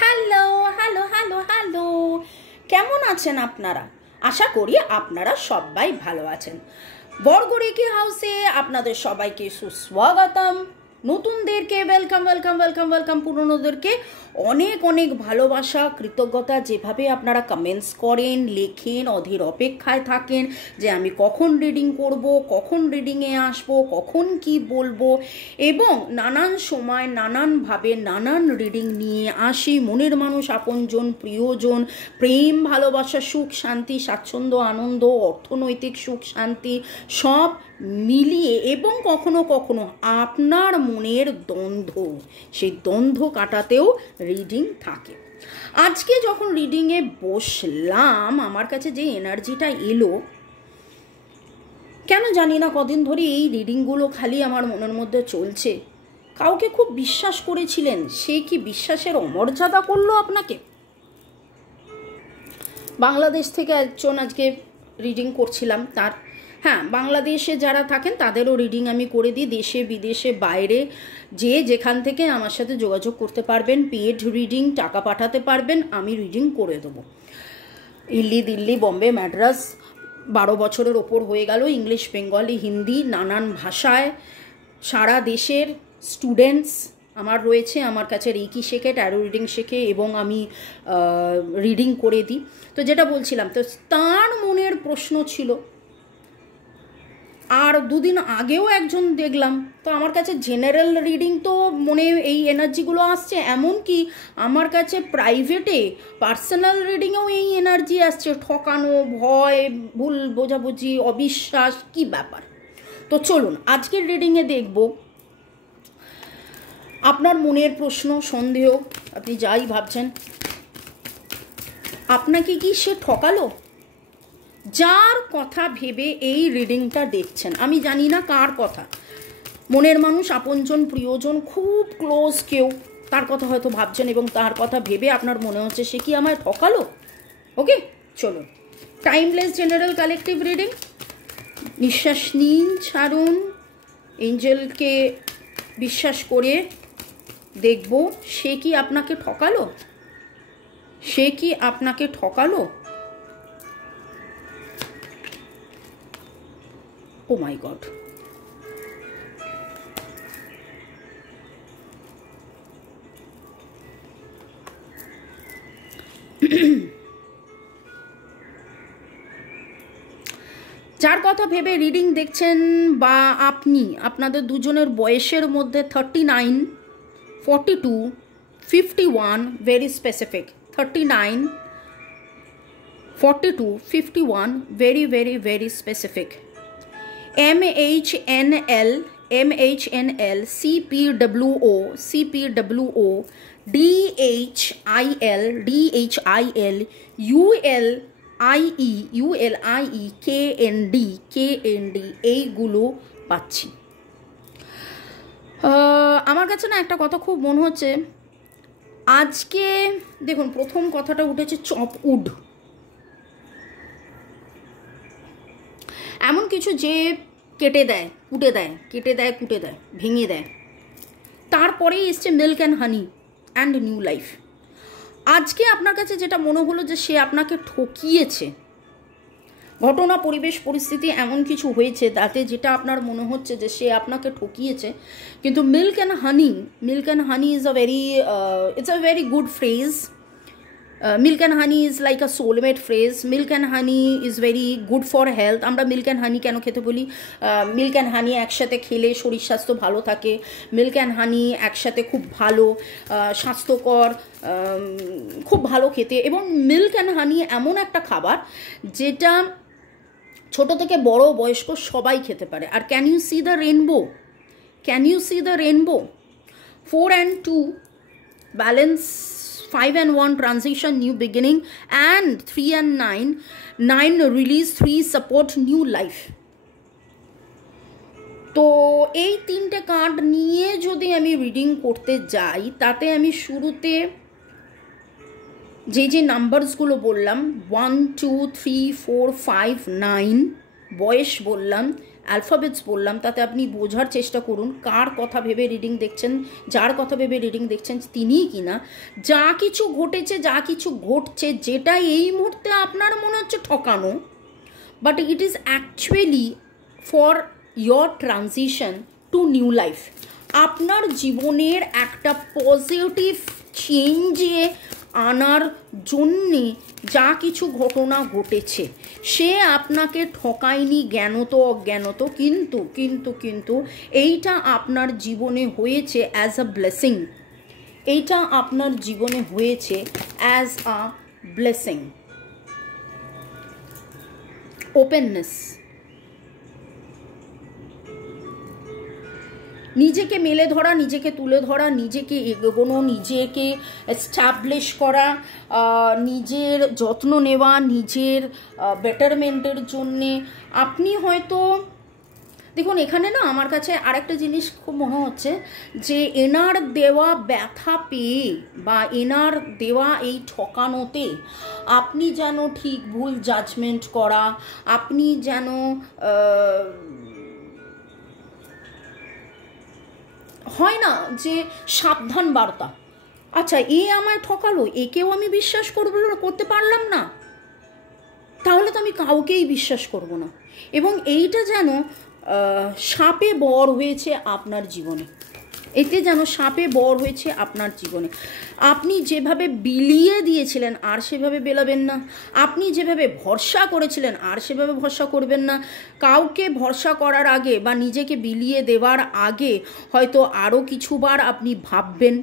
Hello hello hello hello, কেমন আছেন আপনারা? আশা করি আপনারা সবাই ভালো আছেন। বরগড়িকি হাউসে আপনাদের সবাইকে সুস্বাগতম। নতুনদেরকে ওয়েলকাম ওয়েলকাম ওয়েলকাম ওয়েলকাম, পুরনোদেরকে অনেক অনেক ভালোবাসা, কৃতজ্ঞতা। যেভাবে আপনারা কমেন্টস করেন, লেখেন, অধীর অপেক্ষায় থাকেন যে আমি কখন রিডিং করব, কখন রিডিংয়ে আসব, কখন কি বলবো, এবং নানান সময় নানানভাবে নানান রিডিং নিয়ে আসি। মনের মানুষ, আপনজন, প্রিয়জন, প্রেম, ভালোবাসা, সুখ শান্তি, স্বাচ্ছন্দ্য, আনন্দ, অর্থনৈতিক সুখ শান্তি সব মিলিয়ে, এবং কখনো কখনো আপনার মনের দ্বন্দ্ব, সেই দ্বন্দ্ব কাটাতেও রিডিং থাকে। আজকে যখন রিডিংয়ে বসলাম, আমার কাছে যে এনার্জিটা এলো, কেন জানি না কদিন ধরে এই রিডিংগুলো খালি আমার মনের মধ্যে চলছে। কাউকে খুব বিশ্বাস করেছিলেন, সে কি বিশ্বাসের অমর্যাদা করলো আপনাকে? বাংলাদেশ থেকে একজন আজকে রিডিং করছিলাম, তার বাংলাদেশে যারা থাকেন তাদেরও রিডিং আমি করে দিই। দেশে বিদেশে বাইরে যে যেখান থেকে আমার সাথে যোগাযোগ করতে পারবেন, পেড রিডিং, টাকা পাঠাতে পারবেন, আমি রিডিং করে দেবো। দিল্লি, বম্বে, ম্যাড্রাস, 12 বছরের ওপর হয়ে গেল, ইংলিশ, বেঙ্গলি, হিন্দি, নানান ভাষায় সারা দেশের স্টুডেন্টস আমার রয়েছে। আমার কাছে রেকি শেখে, ট্যারো রিডিং শেখে, এবং আমি রিডিং করে দিই। তো যেটা বলছিলাম, তো তার মনের প্রশ্ন ছিল। আর দুদিন আগেও একজন দেখলাম, তো আমার কাছে জেনারেল রিডিং তো মনে এই এনার্জিগুলো আসছে, এমনকি আমার কাছে প্রাইভেটে পার্সোনাল রিডিংয়েও এই এনার্জি আসছে। ঠকানো, ভয়, ভুল বোঝাবুঝি, অবিশ্বাস, কি ব্যাপার। তো চলুন আজকের রিডিংয়ে দেখব আপনার মনের প্রশ্ন, সন্দেহ, আপনি যাই ভাবছেন, আপনাকে কি সে ঠকালো? যার কথা ভেবে এই রিডিংটা দেখছেন, আমি জানি না কার কথা, মনের মানুষ, আপনজন, প্রিয়জন, খুব ক্লোজ কেউ, তার কথা হয়তো ভাবছেন, এবং তার কথা ভেবে আপনার মনে হচ্ছে সে কি আমায় ঠকালো। ওকে, চলুন। Timeless general collective reading. নিঃশ্বাস নিন, ছাড়ুন, এঞ্জেলকে বিশ্বাস করে দেখব সে কি আপনাকে ঠকালো, সে কি আপনাকে ঠকালো। ও মাই গড, যার কথা ভেবে রিডিং দেখছেন বা আপনি, আপনাদের দুজনের বয়সের মধ্যে 39, 42, 51, very specific. 39, 42, 51, very very very specific. MHNL, MHNL, CPWO, CPWO, DHIL, DHIL, ULIE, ULIE, KND, KND, এইগুলো পাচ্ছি। আমার কাছে না একটা কথা খুব মনে হচ্ছে আজকে। দেখুন, প্রথম কথাটা উঠেছে চপ উড, এমন কিছু যে কেটে দেয়, কুটে দেয়, কেটে দেয়, কুটে দেয়, ভেঙে দেয়। তারপরেই এসছে milk and honey and new life. আজকে আপনার কাছে যেটা মনে হলো যে সে আপনাকে ঠকিয়েছে, ঘটনা, পরিবেশ, পরিস্থিতি এমন কিছু হয়েছে তাতে যেটা আপনার মনে হচ্ছে যে সে আপনাকে ঠকিয়েছে। কিন্তু milk and honey is it's a very good phrase. Milk and honey is like a soulmate phrase. Milk and honey is very good for health. আমরা মিল্ক অ্যান্ড হানি কেন খেতে বলি? মিল্ক অ্যান্ড হানি একসাথে খেলে শরীর স্বাস্থ্য ভালো থাকে। মিল্ক অ্যান্ড হানি একসাথে খুব ভালো, স্বাস্থ্যকর, খুব ভালো খেতে। এবং মিল্ক অ্যান্ড হানি এমন একটা খাবার যেটা ছোট থেকে বড় বয়স্ক সবাই খেতে পারে। আর can you see the rainbow? Can you see the rainbow? 4 and 2 balance, 5 and 1 transition, new beginning, and 3 and 9 release, 3 support, new life. তো এই তিনটে কার্ড নিয়ে যদি আমি রিডিং করতে যাই, তাতে আমি শুরুতে যে নাম্বারসগুলো বললাম, 1 2 3 4 5 9, বয়স বললাম, অ্যালফাবেটস বললাম, তাতে আপনি বোঝার চেষ্টা করুন কার কথা ভেবে রিডিং দেখছেন, যার কথা ভেবে রিডিং দেখছেন তিনিই কিনা। যা কিছু ঘটেছে, যা কিছু ঘটছে, যেটা এই মুহূর্তে আপনার মনে হচ্ছে ঠকানো, but it is actually for your transition two new life. আপনার জীবনের একটা পজিটিভ চেঞ্জে আনার জন্যে যা কিছু ঘটনা ঘটেছে, সে আপনাকে ঠকায়নি জ্ঞানত অজ্ঞানত, কিন্তু কিন্তু কিন্তু এইটা আপনার জীবনে হয়েছে অ্যাজ আ ব্লেসিং। এইটা আপনার জীবনে হয়েছে অ্যাজ আ ব্লেসিং। ওপেননেস, নিজেকে মেলে ধরা, নিজেকে তুলে ধরা, নিজেকে এগোনো, নিজেকে এস্টাবলিশ করা, নিজের যত্ন নেওয়া, নিজের বেটারমেন্টের জন্যে। আপনি হয়তো দেখুন এখানে না আমার কাছে আরেকটা জিনিস খুব মনে হচ্ছে যে এনার দেওয়া ব্যথা পেয়ে বা এনার দেওয়া এই ঠকানোতে আপনি যেন ঠিক ভুল জাজমেন্ট করা, আপনি যেন হয় না যে সাবধান বার্তা, আচ্ছা এ আমায় ঠকালো, একেও আমি বিশ্বাস করতে পারলাম না, তাহলে তো আমি কাউকেই বিশ্বাস করব না। এবং এইটা যেন সাপে বর হয়েছে আপনার জীবনে, এতে যেন সাপে বর হয়েছে আপনার জীবনে। আপনি যেভাবে বিলিয়ে দিয়েছিলেন আর সেভাবে বেলাবেন না, আপনি যেভাবে ভরসা করেছিলেন আর সেভাবে ভরসা করবেন না। কাউকে ভরসা করার আগে বা নিজেকে বিলিয়ে দেওয়ার আগে হয়তো আরও কিছুবার আপনি ভাববেন,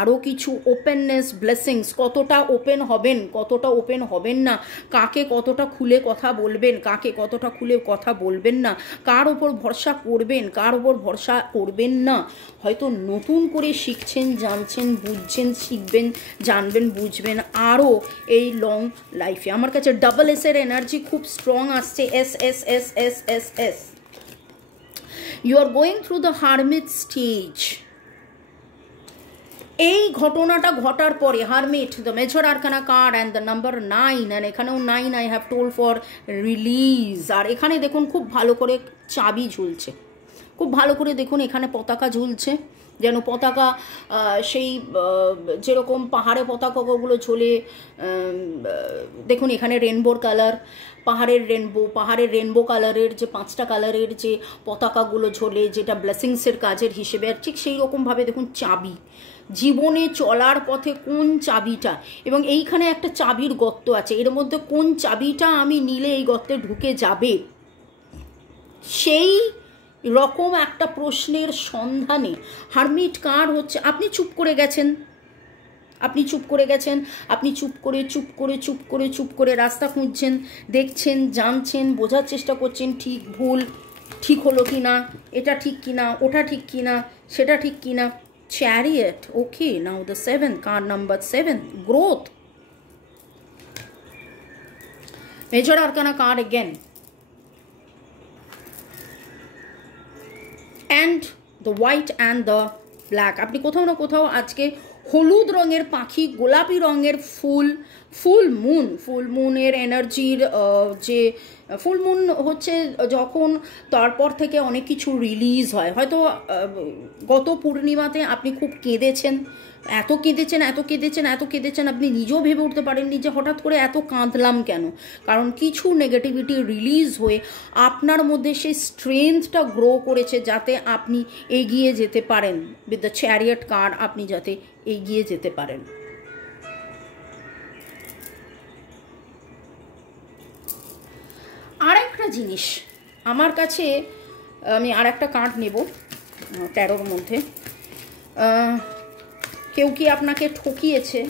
আরও কিছু ওপেননেস, ব্লেসিংস, কতটা ওপেন হবেন, কতটা ওপেন হবেন না, কাকে কতটা খুলে কথা বলবেন, কাকে কতটা খুলে কথা বলবেন না, কার ওপর ভরসা করবেন, কার ওপর ভরসা করবেন না। হয়তো নতুন করে শিখছেন, জানছেন, বুঝছেন, শিখবেন, জানবেন, বুঝবেন আরও এই লং লাইফে। আমার কাছে ডাবল এসের এনার্জি খুব স্ট্রং আসছে, এস এস এস এস এস এস। You are going through the hermit stage. এই ঘটনাটা ঘটার পরে hermit, the major arcana card and the number 9, and এখানেও 9 I have told for release. আর এখানে দেখুন খুব ভালো করে চাবি ঝুলছে, খুব ভালো করে দেখুন এখানে পতাকা ঝুলছে, যেন পতাকা সেই যেরকম পাহাড়ে পতাকাগুলো ঝোলে, দেখুন এখানে রেনবোর কালার, পাহাড়ের রেনবো কালারের যে 5টা কালারের যে পতাকাগুলো ঝোলে, যেটা ব্লেসিংসের কাজের হিসেবে, আর ঠিক সেই রকমভাবে দেখুন চাবি, জীবনে চলার পথে কোন চাবিটা, এবং এইখানে একটা চাবির গর্ত আছে, এর মধ্যে কোন চাবিটা আমি নিলে এই গর্তে ঢুকে যাবে, সেই রকম একটা প্রশ্নের সন্ধানে হারমিট কার্ড হচ্ছে। আপনি চুপ করে গেছেন, আপনি চুপ করে গেছেন, আপনি চুপ করে চুপ করে চুপ করে চুপ করে রাস্তা খুঁজছেন, দেখছেন, জানছেন, বোঝার চেষ্টা করছেন ঠিক ভুল, ঠিক হলো কি না, এটা ঠিক কিনা, ওটা ঠিক কিনা, সেটা ঠিক কিনা। Chariot, okay, now the 7 card number 7, growth. Major arcana card again, and the white and the black। আপনি কোথাও না কোথাও আজকে হলুদ রঙের পাখি, গোলাপি রঙের ফুল, ফুল মুনের এনার্জির যে ফুল মুন হচ্ছে যখন তারপর থেকে অনেক কিছু রিলিজ হয়। হয়তো গত পূর্ণিমাতে আপনি খুব কেঁদেছেন, এত কেঁদেছেন আপনি নিজেও ভেবে উঠতে পারেননি যে হঠাৎ করে এত কাঁদলাম কেন, কারণ কিছু নেগেটিভিটি রিলিজ হয়ে আপনার মধ্যে সেই স্ট্রেংথটা গ্রো করেছে যাতে আপনি এগিয়ে যেতে পারেন। উইথ দ্য চ্যারিয়েট কার্ড আপনি যাতে এগিয়ে যেতে পারেন। আর একটা জিনিস আমার কাছে, আমি আর একটা কার্ড নেব ট্যারোর মধ্যে। কেউ কি আপনাকে ঠকিয়েছে,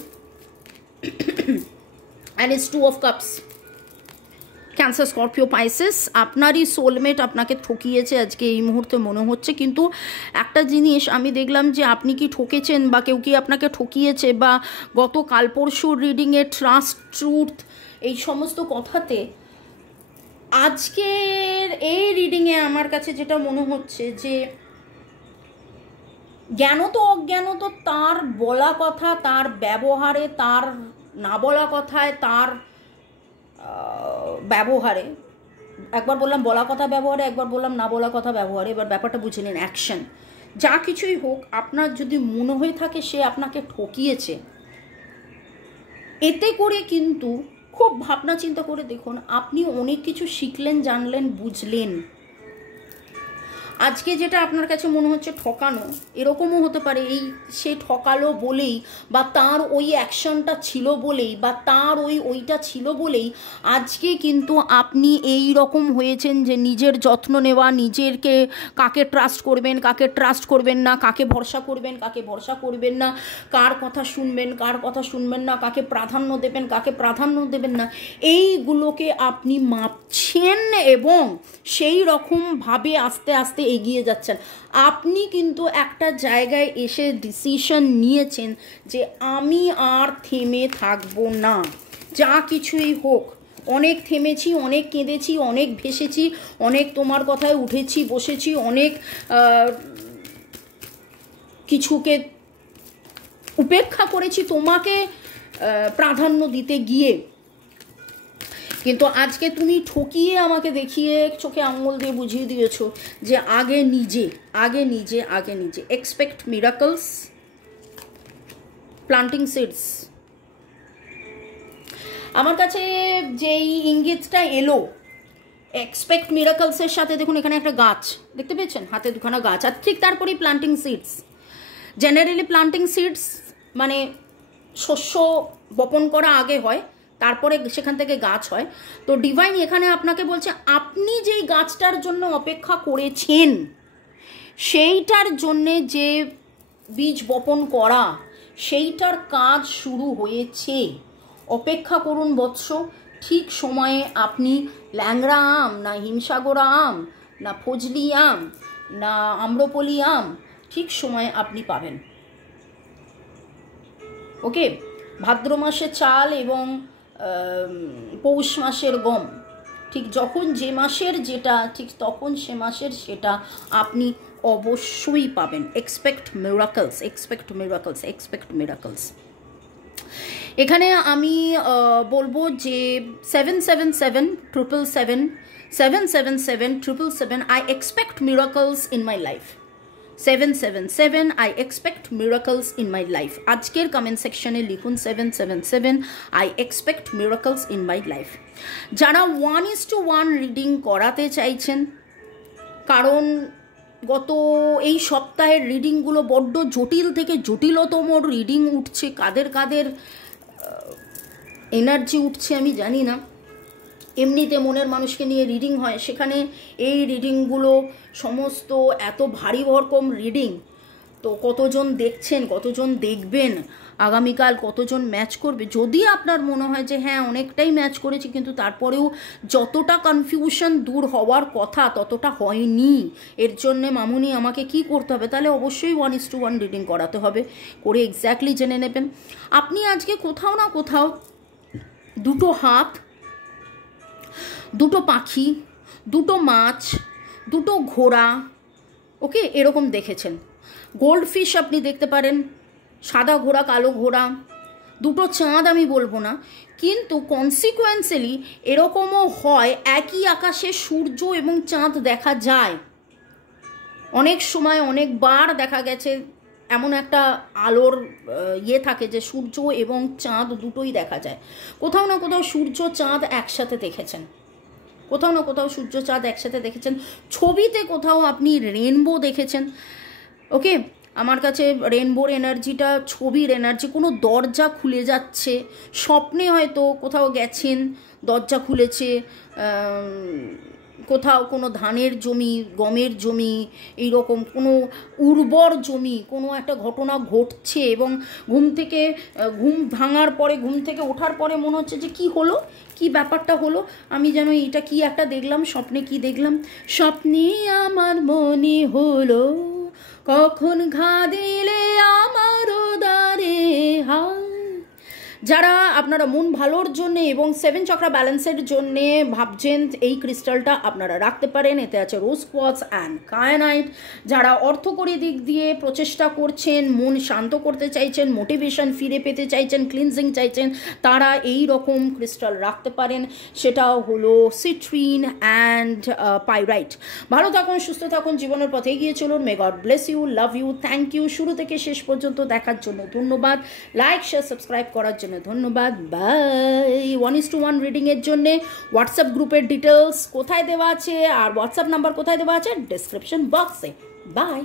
and it's 2 of Cups, Cancer, Scorpio, Pisces. আপনারই সোলমেট আপনাকে ঠকিয়েছে আজকে এই মুহূর্তে মনে হচ্ছে। কিন্তু একটা জিনিস আমি দেখলাম যে আপনি কি ঠকেছেন বা কেউ কি আপনাকে ঠকিয়েছে, বা গত কাল পরশুর রিডিংয়ে ট্রাস্ট, ট্রুথ, এই সমস্ত কথাতে আজকের এই রিডিংয়ে আমার কাছে যেটা মনে হচ্ছে যে জ্ঞানত অজ্ঞানত তার বলা কথা, তার ব্যবহারে, তার না বলা কথায়, তার ব্যবহারে একবার বললাম বলা কথা ব্যবহারে, একবার বললাম না বলা কথা ব্যবহারে। এবার ব্যাপারটা বুঝে নিন। অ্যাকশন যা কিছুই হোক, আপনার যদি মনে হয়ে থাকে সে আপনাকে ঠকিয়েছে, এতে করে কিন্তু খুব ভাবনা চিন্তা করে দেখুন, আপনি অনেক কিছু শিখলেন, জানলেন, বুঝলেন। আজকে যেটা আপনার কাছে মনে হচ্ছে ঠকানো, এরকমও হতে পারে এই সে ঠকালো বলেই, বা তার ওই অ্যাকশনটা ছিল বলেই, বা তার ওইটা ছিল বলেই আজকে কিন্তু আপনি এই রকম হয়েছেন যে নিজের যত্ন নেওয়া, নিজেরকে কাকে ট্রাস্ট করবেন, কাকে ট্রাস্ট করবেন না, কাকে ভরসা করবেন, কাকে ভরসা করবেন না, কার কথা শুনবেন, কার কথা শুনবেন না, কাকে প্রাধান্য দেবেন, কাকে প্রাধান্য দেবেন না, এইগুলোকে আপনি মাপছেন এবং সেই রকমভাবে আস্তে আস্তে এগিয়ে যাচ্ছেন। আপনি কিন্তু একটা জায়গায় এসে ডিসিশন নিয়েছেন যে আমি আর থেমে থাকবো না, যা কিছুই হোক। অনেক থেমেছি, অনেক কেঁদেছি, অনেক ভেসেছি, অনেক তোমার কথায় উঠেছি বসেছি, অনেক কিছুকে উপেক্ষা করেছি তোমাকে প্রাধান্য দিতে গিয়ে। কিন্তু আজকে তুমি ঠকিয়ে আমাকে দেখিয়ে চোখে আঙুল দিয়ে বুঝিয়ে দিয়েছো যে আগে নিজে, আগে নিজে, আগে নিজে। Expect miracles, planting seeds. আমার কাছে যেই ইঙ্গিতটা এলো এক্সপেক্ট মিরাকলসের সাথে, দেখুন এখানে একটা গাছ দেখতে পেয়েছেন, হাতে দুখানা গাছ, আর ঠিক তারপরেই planting seeds. Generally planting seeds মানে শস্য বপন করা আগে হয়, তারপরে সেখান থেকে গাছ হয়। তো ডিভাইন এখানে আপনাকে বলছে আপনি যেই গাছটার জন্য অপেক্ষা করেছেন, সেইটার জন্যে যে বীজ বপন করা, সেইটার কাজ শুরু হয়েছে। অপেক্ষা করুন বৎস, ঠিক সময়ে আপনি ল্যাংড়া আম না হিমসাগর আম না ফজলি আম না আম্রপলি আম, ঠিক সময়ে আপনি পাবেন। ওকে, ভাদ্র মাসে চাল এবং পৌষ মাসের গম, ঠিক যখন যে মাসের যেটা, ঠিক তখন সে মাসের সেটা আপনি অবশ্যই পাবেন। Expect miracles, expect miracles, expect miracles. এখানে আমি বলবো যে 7777777 7777777 I expect miracles in my life। 777 I expect miracles in my life। আজকের কমেন্ট সেকশনে লিখুন 777 I expect miracles in my life। যারা 1:1 রিডিং করাতে চাইছেন, কারণ গত এই সপ্তাহের রিডিংগুলো বড্ড জটিল থেকে জটিলতম রিডিং উঠছে, কাদের কাদের এনার্জি উঠছে আমি জানি না। এমনিতে মনের মানুষকে নিয়ে রিডিং হয়, সেখানে এই রিডিংগুলো সমস্ত এত ভারী ভরকম রিডিং। তো কতজন দেখছেন, কতজন দেখবেন, আগামীকাল কতজন ম্যাচ করবে। যদি আপনার মনে হয় যে হ্যাঁ অনেকটাই ম্যাচ করেছি, কিন্তু তারপরেও যতটা কনফিউশন দূর হওয়ার কথা ততটা হয়নি, এর জন্যে মামুনি আমাকে কি করতে হবে, তাহলে অবশ্যই 1:1 রিডিং করাতে হবে, করে এক্স্যাক্টলি জেনে নেবেন। আপনি আজকে কোথাও না কোথাও দুটো হাত, দুটো পাখি, দুটো মাছ, দুটো ঘোড়া, ওকে এরকম দেখেছেন। গোল্ড ফিশ আপনি দেখতে পারেন, সাদা ঘোড়া, কালো ঘোড়া, দুটো চাঁদ আমি বলবো না, কিন্তু কনসিকুয়েন্সিয়ালি এরকমও হয় একই আকাশে সূর্য এবং চাঁদ দেখা যায়। অনেক সময় অনেকবার দেখা গেছে এমন একটা আলোর ইয়ে থাকে যে সূর্য এবং চাঁদ দুটোই দেখা যায়। কোথাও না কোথাও সূর্য চাঁদ একসাথে দেখেছেন, কোথাও না কোথাও সূর্য চাঁদ একসাথে দেখেছেন, ছবিতে কোথাও আপনি রেনবো দেখেছেন। ওকে, আমার কাছে রেনবোর এনার্জিটা ছবির এনার্জি। কোনো দরজা খুলে যাচ্ছে, স্বপ্নে হয়তো কোথাও গেছেন, দরজা খুলেছে, কোথাও কোনো ধানের জমি, গমের জমি, এইরকম কোনো উর্বর জমি, কোনো একটা ঘটনা ঘটছে এবং ঘুম ভাঙার পরে, ঘুম থেকে ওঠার পরে মনে হচ্ছে যে কি হলো, কি ব্যাপারটা হলো, আমি যেন এটা কি একটা দেখলাম, স্বপ্নে কি দেখলাম, স্বপ্নে আমার মনে হলো কখন ঘা দিলে আমার দ্বারে হাত, যারা আপনারা মন ভালোর জন্য এবং 7 চক্রা ব্যালেন্সের জন্য ভাবছেন এই ক্রিস্টালটা আপনারা রাখতে পারেন। এতে আছে রোজ কোয়ার্টজ অ্যান্ড কায়ানাইট। যারা অর্থকরী দিক দিয়ে প্রচেষ্টা করছেন, মন শান্ত করতে চাইছেন, মোটিভেশন ফিরে পেতে চাইছেন, ক্লিনজিং চাইছেন, তারা এই রকম ক্রিস্টাল রাখতে পারেন। সেটাও হলো সিট্রিন অ্যান্ড পাইরাইট। ভালো থাকুন, সুস্থ থাকুন, জীবনের পথে এগিয়ে চলুন। May God bless you, love you, thank you. শুরু থেকে শেষ পর্যন্ত দেখার জন্য ধন্যবাদ। লাইক শেয়ার সাবস্ক্রাইব করার জন্য ধন্যবাদ। বাই। 1:1 রিডিংয়ের জন্য হোয়াটসঅ্যাপ গ্রুপের ডিটেলস কোথায় দেওয়া আছে আর হোয়াটসঅ্যাপ নাম্বার কোথায় দেওয়া আছে? ডেসক্রিপশন বক্সে। বাই।